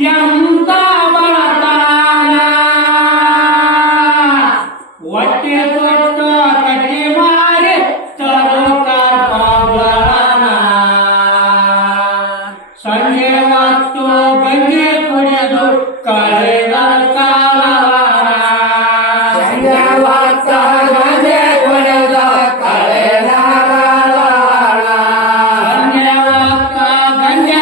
ಎಂತ ಬರತಾನ ಒಟ್ಟೆ ತೊಟ್ಟು ಕಟ್ಟಿ ಮಾರಿ ತರುತ್ತಾನ ಸಂಜೆ ಮತ್ತು ಗಂಗೆ ಕುಡಿದು ಕಳೆದ ಕಾಲ ಸಂಜೆ ಮತ್ತು ಗಂಗೆ ಗಂಗೆ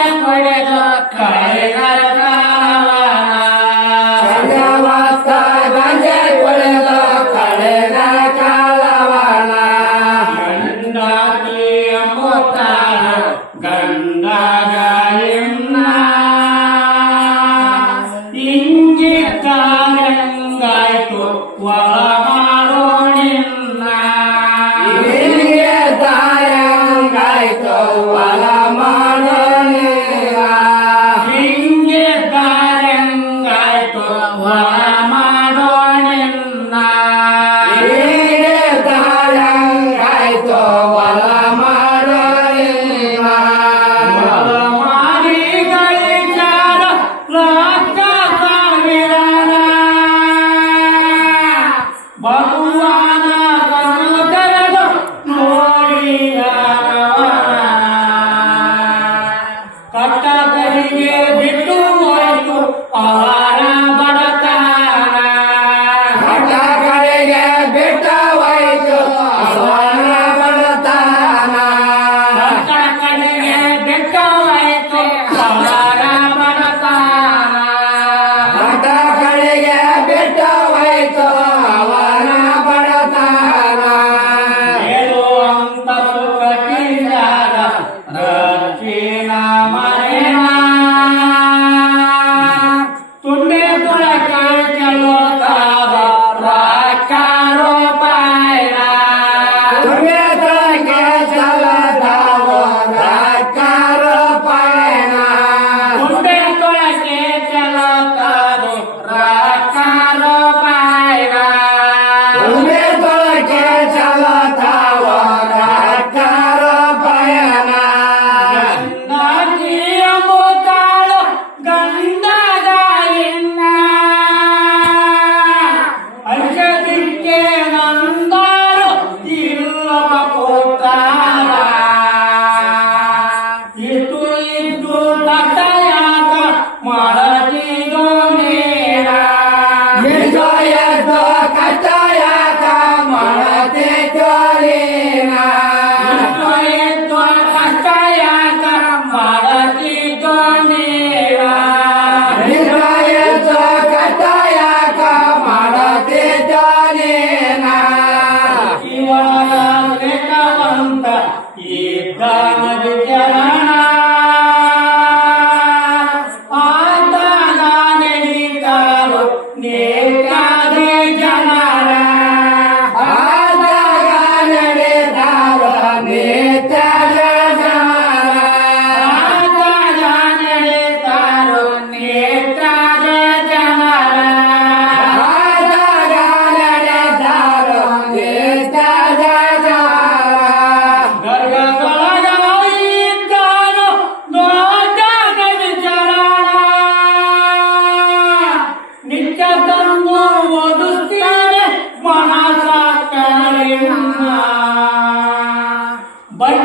Yeah.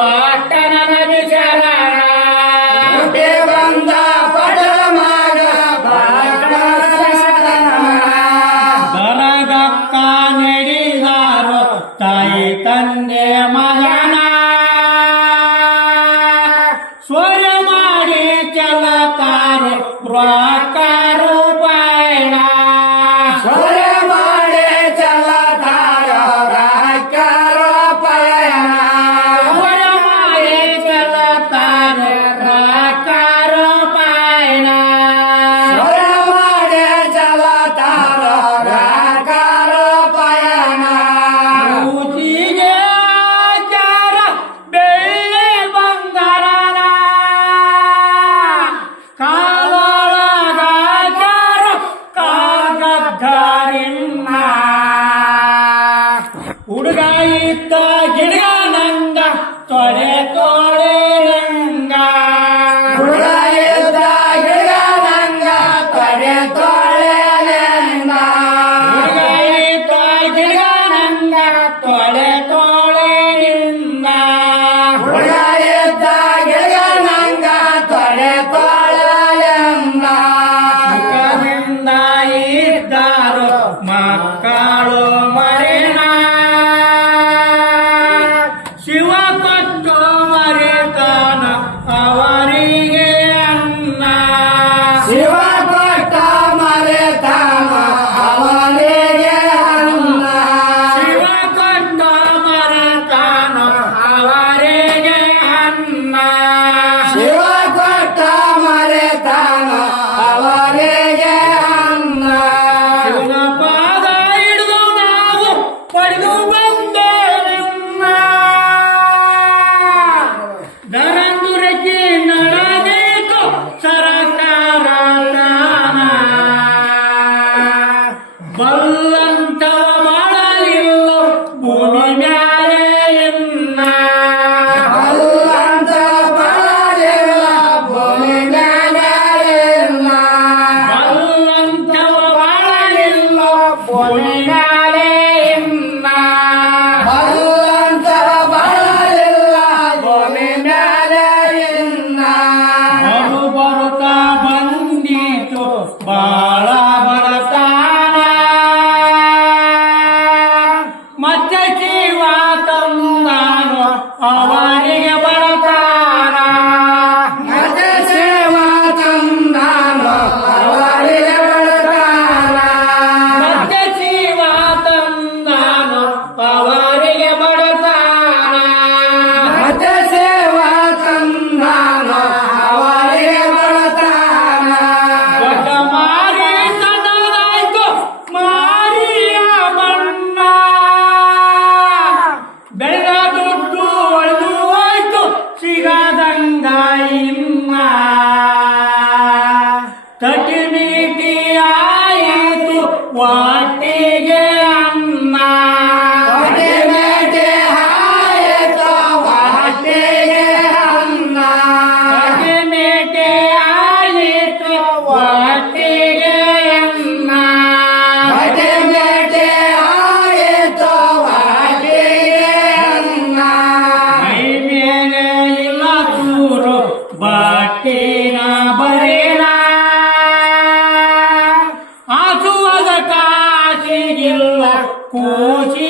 పట్టణ విచార ಹುಡುಗ ಗಿಡಗಾನಂದ ತೊರೆ ತೋ 我们在 One. Curte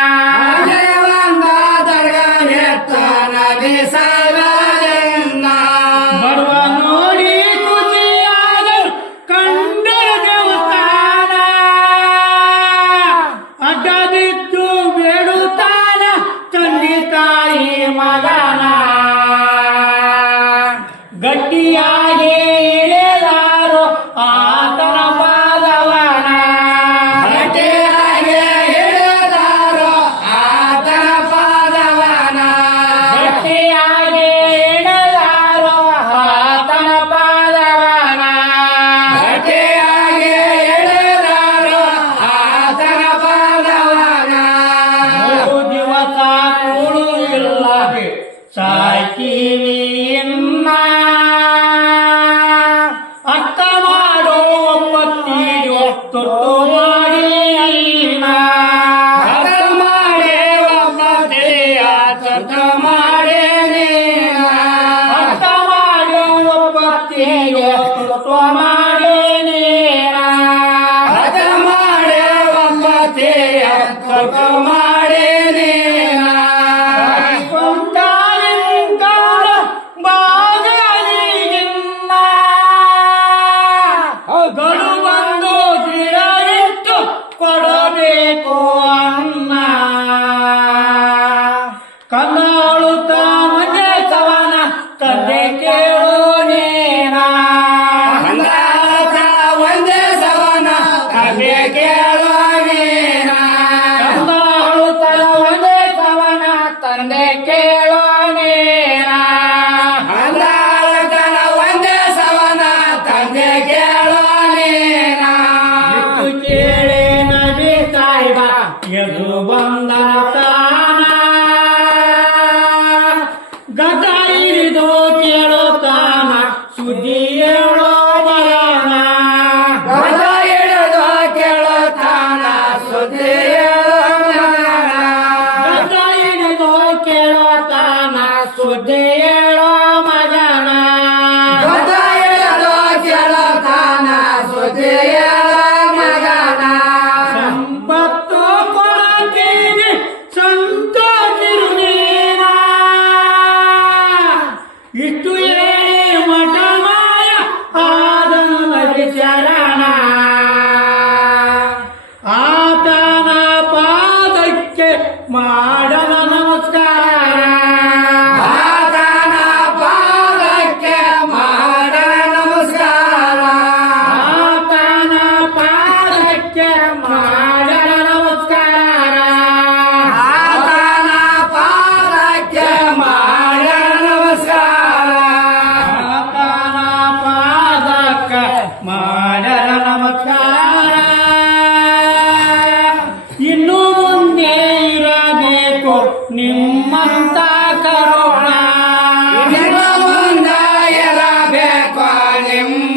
علم